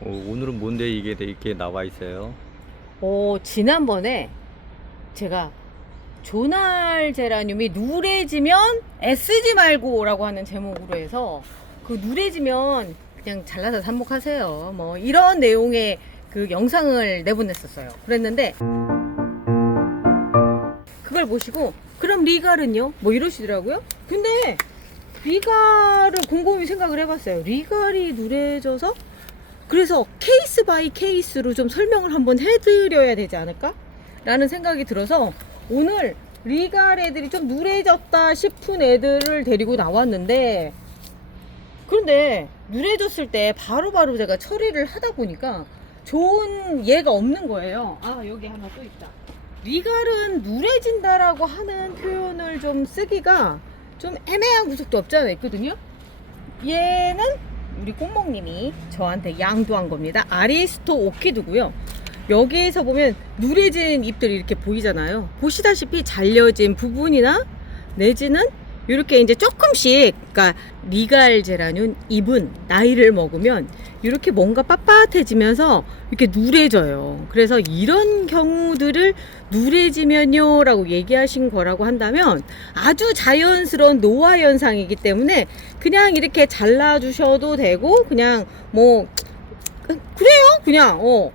오늘은 뭔데 이게 이렇게 나와 있어요? 지난번에 제가 조날 제라늄이 누래지면 애쓰지 말고라고 하는 제목으로 해서 그 누래지면 그냥 잘라서 삽목하세요. 뭐 이런 내용의 그 영상을 내보냈었어요. 그랬는데 그걸 보시고 그럼 리갈은요? 뭐 이러시더라고요. 근데 리갈을 곰곰이 생각을 해봤어요. 리갈이 누래져서 그래서 케이스 바이 케이스로 좀 설명을 한번 해드려야 되지 않을까? 라는 생각이 들어서 오늘 리갈 애들이 좀 누래졌다 싶은 애들을 데리고 나왔는데, 그런데 누래졌을 때 바로바로 제가 처리를 하다 보니까 좋은 예가 없는 거예요. 아, 여기 하나 또 있다. 리갈은 누래진다라고 하는 표현을 좀 쓰기가 좀 애매한 구석도 없지 않아 있거든요. 얘는 우리 꽃목님이 저한테 양도한 겁니다. 아리스토 오키드고요. 여기에서 보면 누래진 잎들이 이렇게 보이잖아요. 보시다시피 잘려진 부분이나 내지는 이렇게 이제 조금씩, 그러니까 리갈 제라늄 잎은 나이를 먹으면 이렇게 뭔가 빳빳해지면서 이렇게 누래져요. 그래서 이런 경우들을 누래지면요 라고 얘기하신 거라고 한다면 아주 자연스러운 노화 현상이기 때문에 그냥 이렇게 잘라주셔도 되고, 그냥 뭐 그래요 그냥.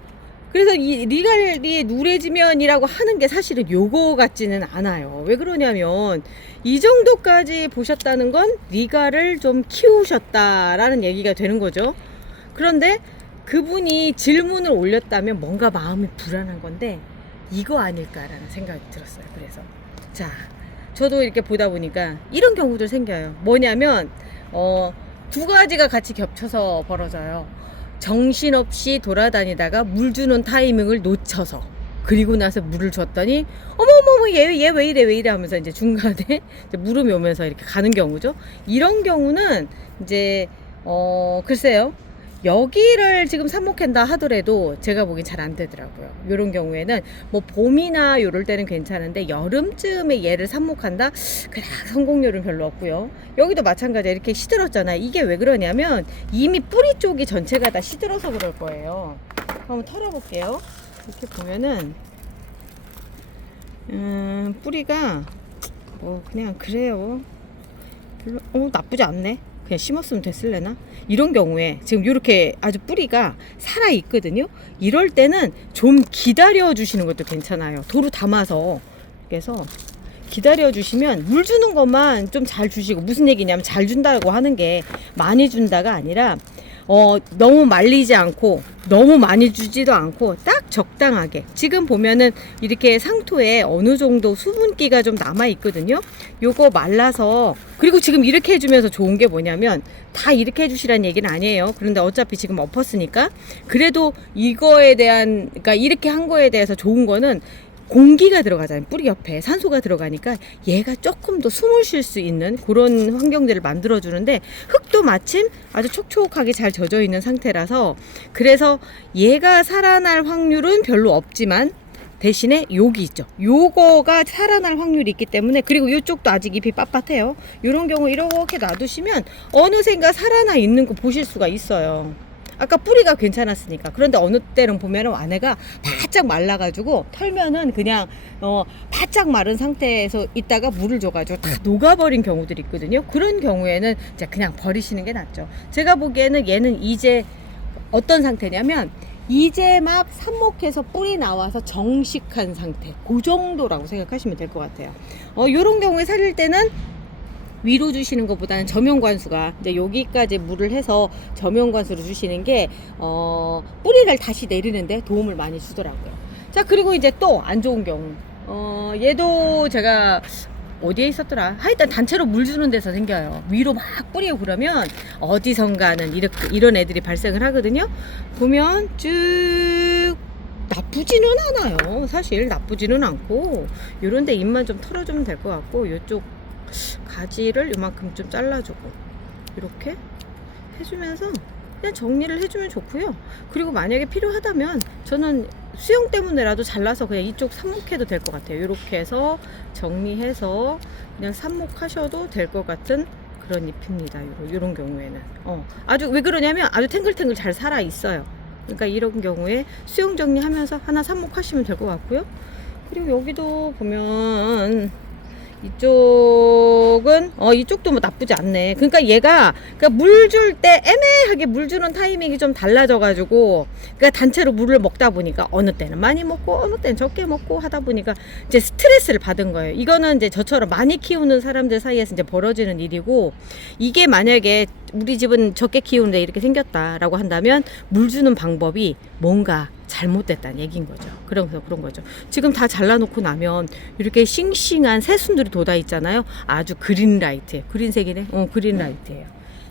그래서 이 리갈이 누래지면이라고 하는 게 사실은 요거 같지는 않아요. 왜 그러냐면 이 정도까지 보셨다는 건 리갈을 좀 키우셨다라는 얘기가 되는 거죠. 그런데 그분이 질문을 올렸다면 뭔가 마음이 불안한 건데 이거 아닐까라는 생각이 들었어요. 그래서 자, 저도 이렇게 보다 보니까 이런 경우도 생겨요. 뭐냐면 두 가지가 같이 겹쳐서 벌어져요. 정신없이 돌아다니다가 물 주는 타이밍을 놓쳐서, 그리고 나서 물을 줬더니 어머머머 얘 왜 이래 하면서 이제 중간에 이제 물음이 오면서 이렇게 가는 경우죠. 이런 경우는 이제 글쎄요, 여기를 지금 삽목한다 하더라도 제가 보기엔 잘 안 되더라고요. 이런 경우에는 뭐 봄이나 요럴 때는 괜찮은데 여름쯤에 얘를 삽목한다? 그래, 성공률은 별로 없고요. 여기도 마찬가지야. 이렇게 시들었잖아요. 이게 왜 그러냐면 이미 뿌리 쪽이 전체가 다 시들어서 그럴 거예요. 한번 털어볼게요. 이렇게 보면은 뿌리가 그냥 그래요. 별로 나쁘지 않네. 그냥 심었으면 됐을래나? 이런 경우에 지금 이렇게 아주 뿌리가 살아 있거든요. 이럴 때는 좀 기다려 주시는 것도 괜찮아요. 도로 담아서. 그래서 기다려 주시면 물 주는 것만 좀 잘 주시고, 무슨 얘기냐면 잘 준다고 하는 게 많이 준다가 아니라 너무 말리지 않고 너무 많이 주지도 않고 딱 적당하게. 지금 보면은 이렇게 상토에 어느 정도 수분기가 좀 남아 있거든요. 요거 말라서, 그리고 지금 이렇게 해주면서 좋은 게 뭐냐면 다 이렇게 해주시라는 얘기는 아니에요. 그런데 어차피 지금 엎었으니까 그래도 이거에 대한, 그러니까 이렇게 한 거에 대해서 좋은 거는 공기가 들어가잖아요. 뿌리 옆에 산소가 들어가니까 얘가 조금 더 숨을 쉴 수 있는 그런 환경들을 만들어 주는데, 흙도 마침 아주 촉촉하게 잘 젖어 있는 상태라서, 그래서 얘가 살아날 확률은 별로 없지만 대신에 여기 있죠. 요거가 살아날 확률이 있기 때문에, 그리고 이쪽도 아직 잎이 빳빳해요. 이런 경우 이렇게 놔두시면 어느샌가 살아나 있는 거 보실 수가 있어요. 아까 뿌리가 괜찮았으니까. 그런데 어느 때는 보면은 안에가 바짝 말라가지고 털면은 그냥 바짝 마른 상태에서 있다가 물을 줘가지고 다 녹아버린 경우들이 있거든요. 그런 경우에는 이제 그냥 버리시는 게 낫죠. 제가 보기에는 얘는 이제 어떤 상태냐면 이제 막 삽목해서 뿌리 나와서 정식한 상태, 그 정도라고 생각하시면 될 것 같아요. 요런 경우에 살릴 때는 위로 주시는 것보다는 저면관수가 이제 여기까지 물을 해서 저면관수로 주시는 게 뿌리를 다시 내리는데 도움을 많이 주더라고요. 자, 그리고 이제 또 안 좋은 경우, 얘도 제가 어디에 있었더라? 하여튼 단체로 물 주는 데서 생겨요. 위로 막 뿌리고 그러면 어디선가는 이렇게 이런 애들이 발생을 하거든요. 보면 쭉 나쁘지는 않아요. 사실 나쁘지는 않고, 요런데 잎만 좀 털어주면 될 것 같고, 요쪽 가지를 이만큼 좀 잘라주고 이렇게 해주면서 그냥 정리를 해주면 좋고요. 그리고 만약에 필요하다면 저는 수영 때문에라도 잘라서 그냥 이쪽 삽목해도 될 것 같아요. 이렇게 해서 정리해서 그냥 삽목하셔도 될 것 같은 그런 잎입니다. 요런 경우에는 아주, 왜 그러냐면 아주 탱글탱글 잘 살아 있어요. 그러니까 이런 경우에 수용 정리하면서 하나 삽목하시면 될 것 같고요. 그리고 여기도 보면 이쪽은 이쪽도 뭐 나쁘지 않네. 그러니까 얘가 물 줄 때 애매하게 물 주는 타이밍이 좀 달라져 가지고 그러니까 단체로 물을 먹다 보니까 어느 때는 많이 먹고 어느 때는 적게 먹고 하다 보니까 이제 스트레스를 받은 거예요. 이거는 이제 저처럼 많이 키우는 사람들 사이에서 이제 벌어지는 일이고, 이게 만약에 우리 집은 적게 키우는데 이렇게 생겼다라고 한다면 물 주는 방법이 뭔가 잘못됐다는 얘기인 거죠. 그래서 그런 거죠. 지금 다 잘라놓고 나면 이렇게 싱싱한 새순들이 돋아 있잖아요. 아주 그린라이트예요. 그린색이네. 그린라이트예요.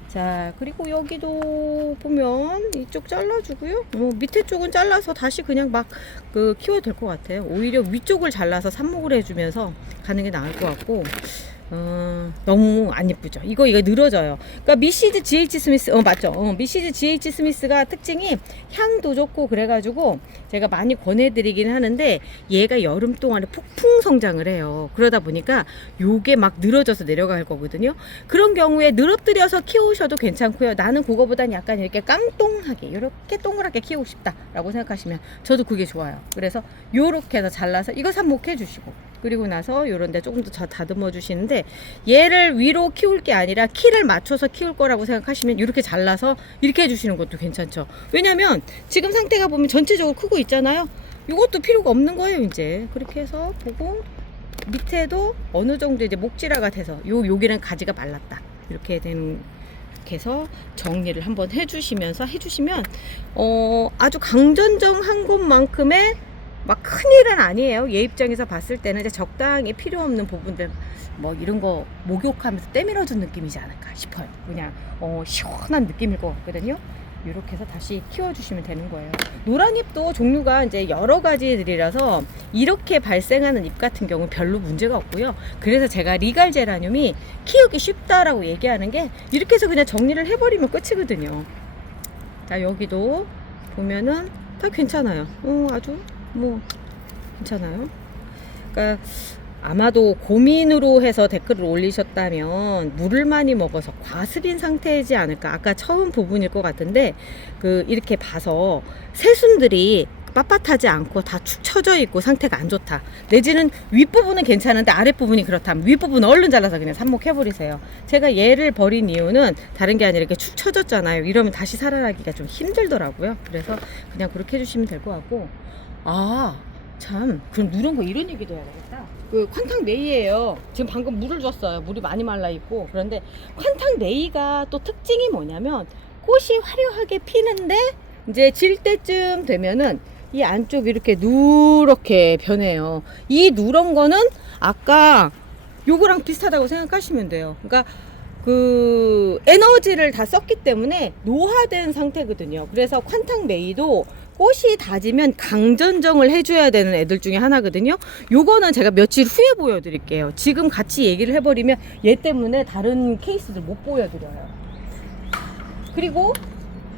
자, 그리고 여기도 보면 이쪽 잘라주고요. 밑에 쪽은 잘라서 다시 그냥 막 키워도 될 것 같아요. 오히려 위쪽을 잘라서 삽목을 해주면서 가는 게 나을 것 같고. 너무 안 예쁘죠. 이거 늘어져요. 그러니까 미시즈 GH 스미스 맞죠? 미시즈 GH 스미스가 특징이 향도 좋고 그래가지고 제가 많이 권해드리긴 하는데 얘가 여름 동안에 폭풍 성장을 해요. 그러다 보니까 요게 막 늘어져서 내려갈 거거든요. 그런 경우에 늘어뜨려서 키우셔도 괜찮고요. 나는 그거보단 약간 이렇게 깡똥하게 이렇게 동그랗게 키우고 싶다라고 생각하시면 저도 그게 좋아요. 그래서 요렇게 해서 잘라서 이거 삽목해 주시고, 그리고 나서 요런데 조금 더 다듬어 주시는데, 얘를 위로 키울 게 아니라 키를 맞춰서 키울 거라고 생각하시면 이렇게 잘라서 이렇게 해주시는 것도 괜찮죠. 왜냐면 지금 상태가 보면 전체적으로 크고 있잖아요. 이것도 필요가 없는 거예요. 이제 그렇게 해서 보고 밑에도 어느 정도 이제 목질화가 돼서 여기는 가지가 말랐다 이렇게 되는, 이렇게 해서 정리를 한번 해주시면 아주 강전정한 곳만큼의 막 큰일은 아니에요. 얘 입장에서 봤을 때는 이제 적당히 필요 없는 부분들 뭐 이런 거 목욕하면서 때밀어준 느낌이지 않을까 싶어요. 그냥 시원한 느낌일 것 같거든요. 이렇게 해서 다시 키워주시면 되는 거예요. 노란 잎도 종류가 이제 여러 가지들이라서 이렇게 발생하는 잎 같은 경우는 별로 문제가 없고요. 그래서 제가 리갈 제라늄이 키우기 쉽다라고 얘기하는 게 이렇게 해서 그냥 정리를 해버리면 끝이거든요. 자, 여기도 보면은 다 괜찮아요. 아주 뭐 괜찮아요. 그러니까 아마도 고민으로 해서 댓글을 올리셨다면 물을 많이 먹어서 과습인 상태이지 않을까, 아까 처음 부분일 것 같은데 이렇게 봐서 새순들이 빳빳하지 않고 다 축 처져 있고 상태가 안 좋다, 내지는 윗부분은 괜찮은데 아랫부분이 그렇다면 윗부분은 얼른 잘라서 그냥 삽목해 버리세요. 제가 얘를 버린 이유는 다른 게 아니라 이렇게 축 처졌잖아요. 이러면 다시 살아나기가 좀 힘들더라고요. 그래서 그냥 그렇게 해주시면 될 것 같고, 참, 그럼 누런 거 이런 얘기도 해야 되겠다. 콴탕 메이예요. 지금 방금 물을 줬어요. 물이 많이 말라 있고. 그런데 콴탕 메이가 또 특징이 뭐냐면 꽃이 화려하게 피는데 이제 질 때쯤 되면은 이 안쪽이 이렇게 누렇게 변해요. 이 누런 거는 아까 요거랑 비슷하다고 생각하시면 돼요. 그러니까 에너지를 다 썼기 때문에 노화된 상태거든요. 그래서 콴탕 메이도 꽃이 다지면 강전정을 해줘야 되는 애들 중에 하나거든요. 요거는 제가 며칠 후에 보여드릴게요. 지금 같이 얘기를 해버리면 얘 때문에 다른 케이스들 못 보여드려요. 그리고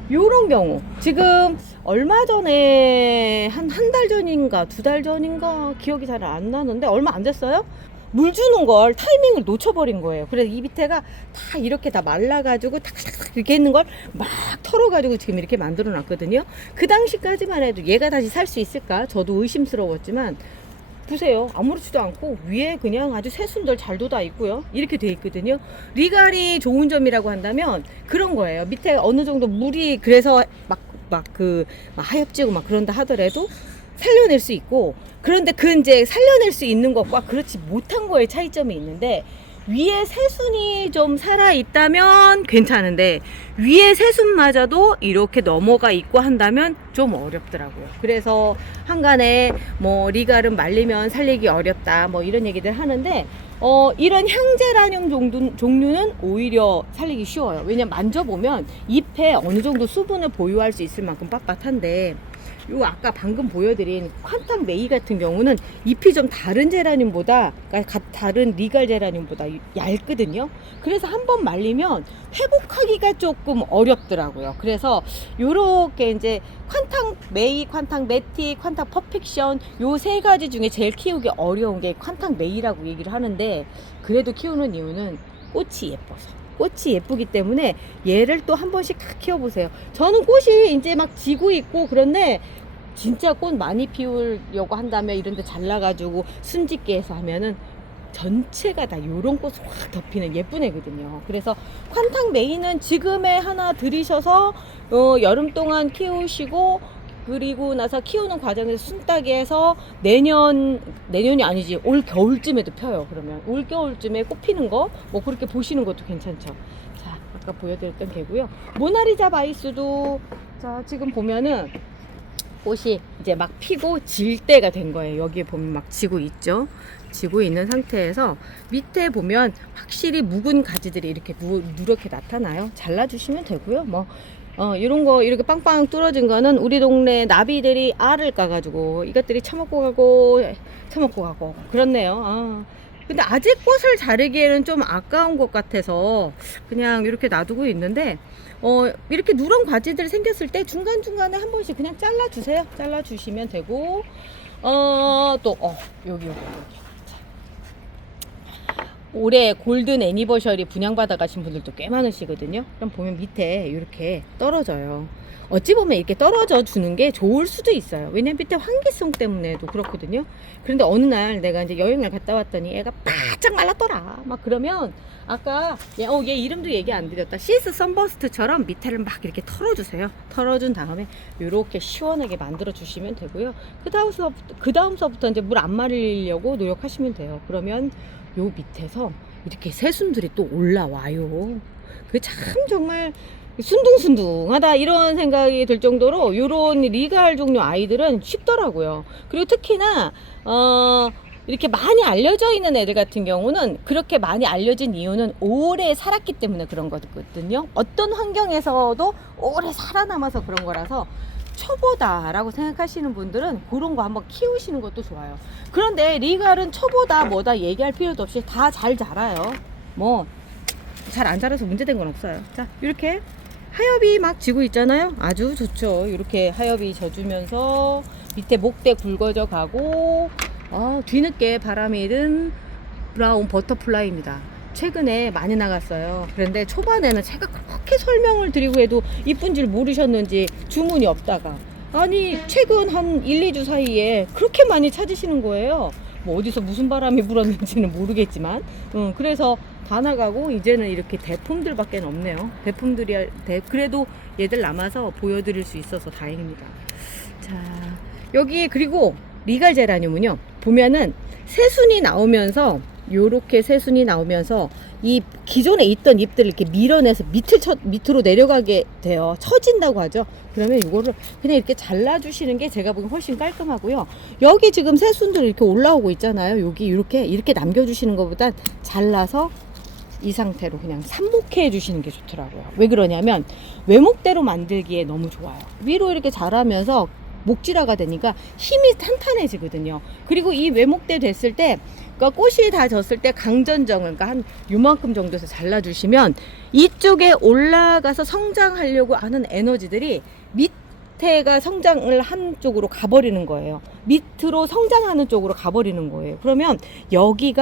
요런 경우 지금 얼마 전에 한 달 전인가 2달 전인가 기억이 잘 안 나는데 얼마 안 됐어요. 물 주는 걸 타이밍을 놓쳐버린 거예요. 그래서 이 밑에가 다 이렇게 다 말라가지고 탁탁탁 이렇게 있는 걸 막 털어가지고 지금 이렇게 만들어 놨거든요. 그 당시까지만 해도 얘가 다시 살 수 있을까? 저도 의심스러웠지만 보세요. 아무렇지도 않고 위에 그냥 아주 새순들 잘 돋아 있고요. 이렇게 돼 있거든요. 리갈이 좋은 점이라고 한다면 그런 거예요. 밑에 어느 정도 물이 그래서 막 하엽지고 막 그런다 하더라도 살려낼 수 있고, 그런데 이제 살려낼 수 있는 것과 그렇지 못한 거에 차이점이 있는데, 위에 새순이 좀 살아 있다면 괜찮은데 위에 새순마저도 이렇게 넘어가 있고 한다면 좀 어렵더라고요. 그래서 한간에 뭐 리갈은 말리면 살리기 어렵다 뭐 이런 얘기들 하는데, 이런 향제라늄 종류는 오히려 살리기 쉬워요. 왜냐면 만져보면 잎에 어느 정도 수분을 보유할 수 있을 만큼 빳빳한데, 요 아까 방금 보여드린 콴탕 메이 같은 경우는 잎이 좀 다른 제라늄보다, 그러니까 다른 리갈 제라늄보다 얇거든요. 그래서 한번 말리면 회복하기가 조금 어렵더라고요. 그래서 요렇게 이제 콴탕 메이, 콴탕 매틱, 콴탕 퍼펙션 요 세 가지 중에 제일 키우기 어려운 게 콴탕 메이라고 얘기를 하는데, 그래도 키우는 이유는 꽃이 예뻐서. 꽃이 예쁘기 때문에 얘를 또 한 번씩 다 키워보세요. 저는 꽃이 이제 막 지고 있고 그런데 진짜 꽃 많이 피우려고 한다면 이런 데 잘라가지고 순짓게 해서 하면은 전체가 다 요런 꽃을 확 덮이는 예쁜 애거든요. 그래서 환탁 메인은 지금에 하나 들이셔서 여름 동안 키우시고 그리고 나서 키우는 과정에서 순따게 해서 내년이 아니지 올 겨울쯤에도 펴요. 그러면 올 겨울쯤에 꽃 피는 거 뭐 그렇게 보시는 것도 괜찮죠. 자, 아까 보여드렸던 개고요. 모나리자 바이스도 자 지금 보면은 꽃이 이제 막 피고 질 때가 된 거예요. 여기에 보면 막 지고 있죠. 지고 있는 상태에서 밑에 보면 확실히 묵은 가지들이 이렇게 누렇게 나타나요. 잘라주시면 되고요. 뭐 이런 거 이렇게 빵빵 뚫어진 거는 우리 동네 나비들이 알을 까가지고 이것들이 처먹고 가고 그렇네요. 근데 아직 꽃을 자르기에는 좀 아까운 것 같아서 그냥 이렇게 놔두고 있는데 이렇게 누런 과지들 생겼을 때 중간중간에 한 번씩 그냥 잘라주세요. 잘라주시면 되고 또 여기 올해 골든 애니버셔리 분양받아 가신 분들도 꽤 많으시거든요. 그럼 보면 밑에 이렇게 떨어져요. 어찌 보면 이렇게 떨어져 주는 게 좋을 수도 있어요. 왜냐면 밑에 환기성 때문에도 그렇거든요. 그런데 어느 날 내가 이제 여행을 갔다 왔더니 애가 바짝 말랐더라. 막 그러면 아까 얘 이름도 얘기 안 드렸다. 시스 선버스트처럼 밑에를 막 이렇게 털어주세요. 털어준 다음에 이렇게 시원하게 만들어 주시면 되고요. 그 다음서부터 이제 물 안 마르려고 노력하시면 돼요. 그러면 요 밑에서 이렇게 새순들이 또 올라와요. 그 참 정말 순둥순둥하다 이런 생각이 들 정도로 요런 리갈 종류 아이들은 쉽더라고요. 그리고 특히나 이렇게 많이 알려져 있는 애들 같은 경우는 그렇게 많이 알려진 이유는 오래 살았기 때문에 그런 거거든요. 어떤 환경에서도 오래 살아남아서 그런 거라서 초보다라고 생각하시는 분들은 그런 거 한번 키우시는 것도 좋아요. 그런데 리갈은 초보다 뭐다 얘기할 필요도 없이 다 잘 자라요. 뭐 잘 안 자라서 문제된 건 없어요. 자, 이렇게 하엽이 막 지고 있잖아요. 아주 좋죠. 이렇게 하엽이 져주면서 밑에 목대 굵어져 가고 뒤늦게 바람이 든 브라운 버터플라이입니다. 최근에 많이 나갔어요. 그런데 초반에는 제가 그렇게 설명을 드리고 해도 이쁜 줄 모르셨는지 주문이 없다가 아니 최근 한 1, 2주 사이에 그렇게 많이 찾으시는 거예요. 뭐 어디서 무슨 바람이 불었는지는 모르겠지만 그래서 다 나가고 이제는 이렇게 대품들밖에 없네요. 대품들이 그래도 얘들 남아서 보여드릴 수 있어서 다행입니다. 자, 여기 그리고 리갈 제라늄은요 보면은 새순이 나오면서 요렇게 새순이 나오면서 이 기존에 있던 잎들을 이렇게 밀어내서 밑으로 내려가게 돼요. 처진다고 하죠. 그러면 이거를 그냥 이렇게 잘라주시는 게 제가 보기엔 훨씬 깔끔하고요. 여기 지금 새순들 이렇게 올라오고 있잖아요. 여기 이렇게 남겨주시는 것보단 잘라서 이 상태로 그냥 삽목해 주시는 게 좋더라고요. 왜 그러냐면 외목대로 만들기에 너무 좋아요. 위로 이렇게 자라면서 목질화가 되니까 힘이 탄탄해지거든요. 그리고 이 외목대 됐을 때 그러니까 꽃이 다 졌을 때 강전정을 그러니까 한 요만큼 정도에서 잘라주시면 이쪽에 올라가서 성장하려고 하는 에너지들이 밑에가 성장을 한 쪽으로 가버리는 거예요. 밑으로 성장하는 쪽으로 가버리는 거예요. 그러면 여기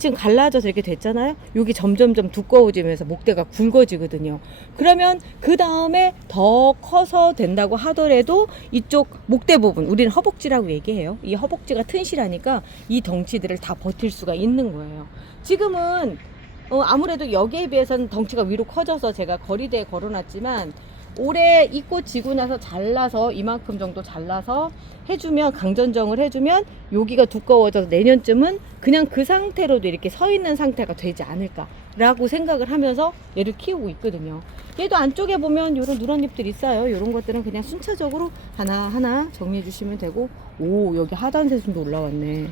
지금 갈라져서 이렇게 됐잖아요. 여기 점점점 두꺼워지면서 목대가 굵어지거든요. 그러면 그 다음에 더 커서 된다고 하더라도 이쪽 목대 부분, 우리는 허벅지라고 얘기해요. 이 허벅지가 튼실하니까 이 덩치들을 다 버틸 수가 있는 거예요. 지금은 아무래도 여기에 비해서는 덩치가 위로 커져서 제가 거리대에 걸어놨지만 올해 이 꽃 지고 나서 잘라서 이만큼 정도 잘라서 해주면 강전정을 해주면 여기가 두꺼워져서 내년쯤은 그냥 그 상태로도 이렇게 서 있는 상태가 되지 않을까 라고 생각을 하면서 얘를 키우고 있거든요. 얘도 안쪽에 보면 이런 누런 잎들 있어요. 이런 것들은 그냥 순차적으로 하나하나 정리해 주시면 되고 여기 하단 새순도 올라왔네.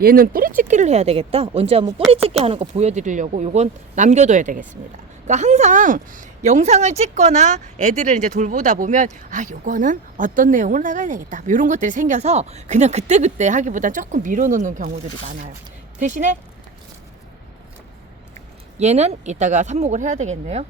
얘는 뿌리찍기를 해야 되겠다. 언제 한번 뿌리찍기 하는 거 보여드리려고 요건 남겨둬야 되겠습니다. 그러니까 항상 영상을 찍거나 애들을 이제 돌보다 보면 요거는 어떤 내용을 나가야 되겠다 이런 것들이 생겨서 그냥 그때그때 하기보단 조금 밀어놓는 경우들이 많아요. 대신에 얘는 이따가 삽목을 해야 되겠네요.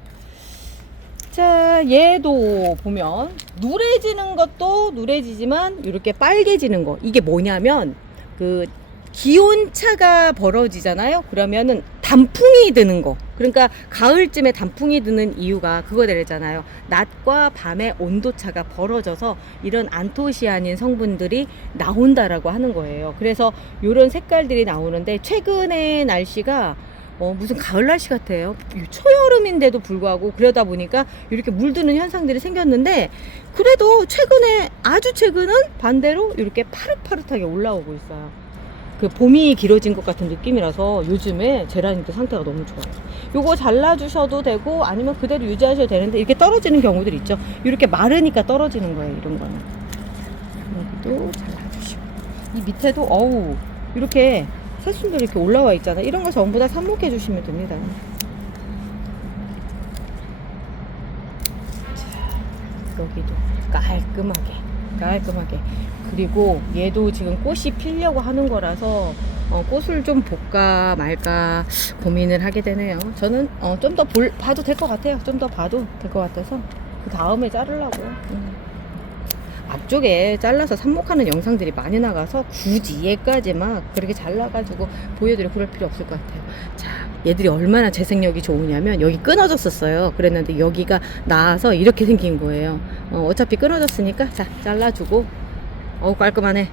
자, 얘도 보면 누래지는 것도 누래지지만 이렇게 빨개지는 거 이게 뭐냐면 그 기온차가 벌어지잖아요. 그러면은 단풍이 드는 거 그러니까 가을쯤에 단풍이 드는 이유가 그거 되잖아요. 낮과 밤의 온도차가 벌어져서 이런 안토시아닌 성분들이 나온다라고 하는 거예요. 그래서 이런 색깔들이 나오는데 최근에 날씨가 무슨 가을 날씨 같아요. 초여름인데도 불구하고 그러다 보니까 이렇게 물드는 현상들이 생겼는데 그래도 최근에 아주 최근은 반대로 이렇게 파릇파릇하게 올라오고 있어요. 그 봄이 길어진 것 같은 느낌이라서 요즘에 제라늄도 상태가 너무 좋아요. 요거 잘라주셔도 되고 아니면 그대로 유지하셔도 되는데 이렇게 떨어지는 경우들 있죠. 이렇게 마르니까 떨어지는 거예요. 이런 거는 여기도 잘라주시고 이 밑에도 어우 이렇게 새순들이 이렇게 올라와 있잖아. 이런 거 전부 다 삽목해 주시면 됩니다. 자, 여기도 깔끔하게 그리고 얘도 지금 꽃이 피려고 하는 거라서 꽃을 좀 볼까 말까 고민을 하게 되네요. 저는 좀 더 봐도 될 것 같아요. 좀 더 봐도 될 것 같아서 그 다음에 자르려고요. 앞쪽에 잘라서 삽목하는 영상들이 많이 나가서 굳이 얘까지 막 그렇게 잘라가지고 보여드리고 그럴 필요 없을 것 같아요. 자, 얘들이 얼마나 재생력이 좋으냐면 여기 끊어졌었어요. 그랬는데 여기가 나와서 이렇게 생긴 거예요. 어차피 끊어졌으니까 자 잘라주고 깔끔하네.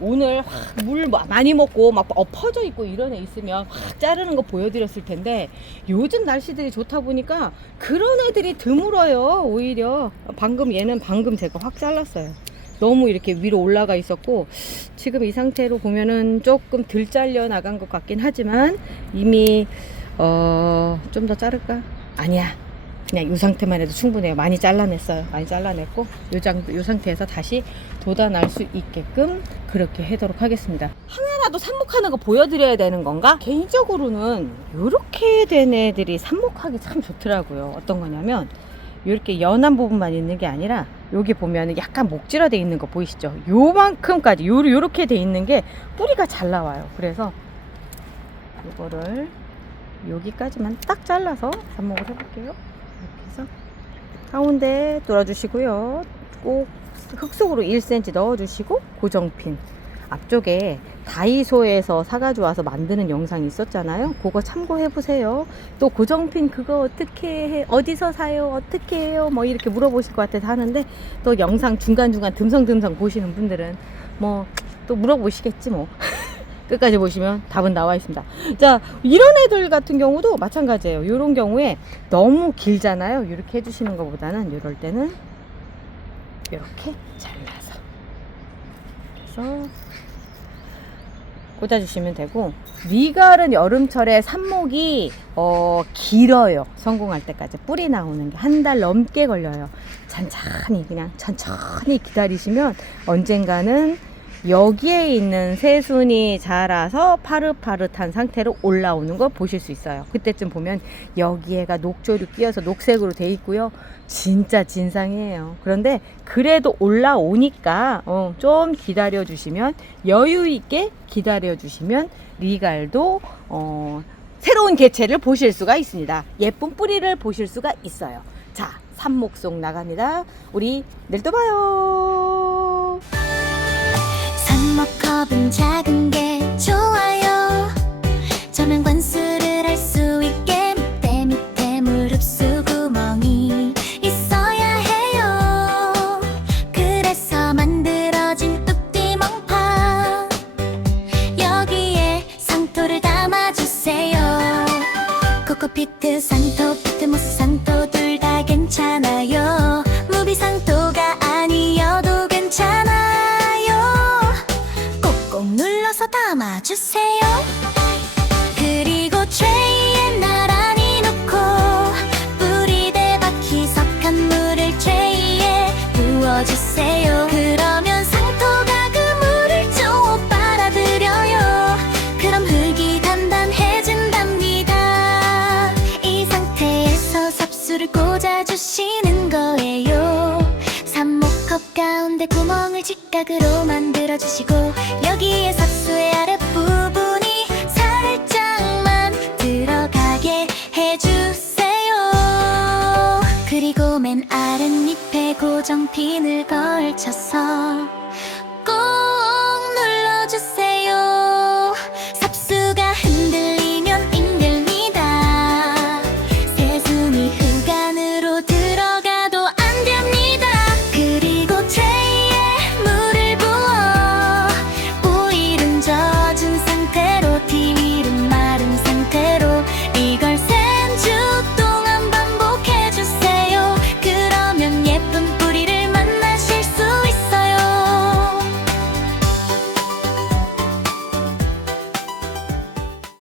오늘 확 물 많이 먹고 막 엎어져 있고 이런 애 있으면 확 자르는 거 보여드렸을 텐데 요즘 날씨들이 좋다 보니까 그런 애들이 드물어요. 오히려 얘는 방금 제가 확 잘랐어요. 너무 이렇게 위로 올라가 있었고 지금 이 상태로 보면은 조금 덜 잘려 나간 것 같긴 하지만 이미 좀 더 자를까? 아니야. 그냥 이 상태만 해도 충분해요. 많이 잘라냈어요. 많이 잘라냈고 요 상태에서 다시 돋아날 수 있게끔 그렇게 하도록 하겠습니다. 하나라도 삽목하는 거 보여드려야 되는 건가? 개인적으로는 이렇게 된 애들이 삽목하기 참 좋더라고요. 어떤 거냐면 이렇게 연한 부분만 있는 게 아니라 여기 보면 약간 목질화 돼 있는 거 보이시죠? 요만큼까지 요렇게 돼 있는 게 뿌리가 잘 나와요. 그래서 이거를 여기까지만 딱 잘라서 삽목을 해볼게요. 이렇게 해서 가운데 뚫어주시고요. 꼭 흙속으로 1cm 넣어주시고 고정핀 앞쪽에 다이소에서 사가지고 와서 만드는 영상이 있었잖아요. 그거 참고해보세요. 또 고정핀 그거 어떻게 해? 어디서 사요? 어떻게 해요? 뭐 이렇게 물어보실 것 같아서 하는데 또 영상 중간중간 듬성듬성 보시는 분들은 뭐 또 물어보시겠지 뭐. 끝까지 보시면 답은 나와 있습니다. 자, 이런 애들 같은 경우도 마찬가지예요. 이런 경우에 너무 길잖아요. 이렇게 해주시는 것보다는 이럴 때는 이렇게 잘라서 그래서 꽂아주시면 되고 리갈은 여름철에 삽목이 길어요. 성공할 때까지 뿌리 나오는 게 한 달 넘게 걸려요. 그냥 천천히 기다리시면 언젠가는 여기에 있는 새순이 자라서 파릇파릇한 상태로 올라오는 거 보실 수 있어요. 그때쯤 보면 여기에가 녹조류 끼어서 녹색으로 돼 있고요. 진짜 진상이에요. 그런데 그래도 올라오니까 좀 기다려 주시면 여유 있게 기다려 주시면 리갈도 새로운 개체를 보실 수가 있습니다. 예쁜 뿌리를 보실 수가 있어요. 자, 삽목송 나갑니다. 우리 내일 또 봐요. 삽목컵은 작은 게 좋아요. 저면 관수를 할 수 있게 밑에 물 흡수 구멍이 있어야 해요. 그래서 만들어진 뚝띠 멍파 여기에 상토를 담아주세요. 코코피트 상토, 피트모스 상토 둘 다 괜찮아요. 무비상토가 아니어도 괜찮아요. 꼭 눌러서 담아주세요. 그리고 트레이에 나란히 놓고 뿌리대 박히 석한 물을 트레이에 부어주세요. 그러면 상토가 그 물을 쭉 빨아들여요. 그럼 흙이 단단해진답니다. 이 상태에서 삽수를 꽂아주시는 거예요. 삽목컵 가운데 구멍을 직각으로 만들어주시고 여기에 삽수의 아랫부분이 살짝만 들어가게 해주세요. 그리고 맨 아랫잎에 고정핀을 걸쳐서